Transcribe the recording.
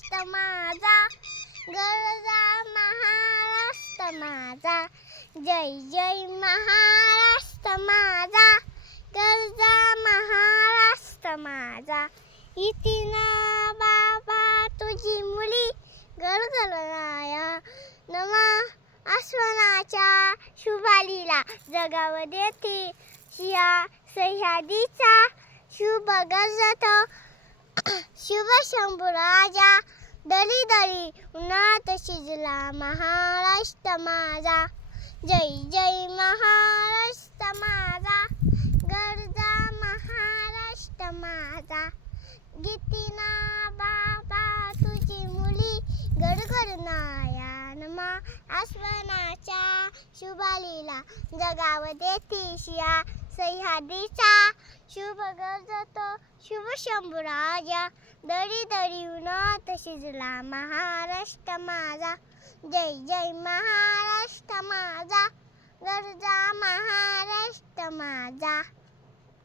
महाराष्ट्र माझा, गरजा महाराष्ट्र माझा. जय जय महाराष्ट्र माझा, गरजा महाराष्ट्र माझा. इतिना बाबा तुझी मुली गलगलनाया नमा आश्वनाच्या शुभालीला जगाव देते शिया सह्याद्रीचा शुभ गजत. शुभ शंभूराजा दरी दरी उन्हात शिजला महाराष्ट्र माझा. जय जय महाराष्ट्र माझा, गरजा महाराष्ट्र माझा. गीतीना बाबा तुझी मुली गडगडनाया नमा आश्वनाच्या शुभालीला जगाव देती शिया सह्याद्रीचा शुभ गजत. शुभ शंभूराजा दरी दरी उन्हात शिजला महाराष्ट्र माझा. जय जय महाराष्ट्र माझा, गरजा महाराष्ट्र माझा.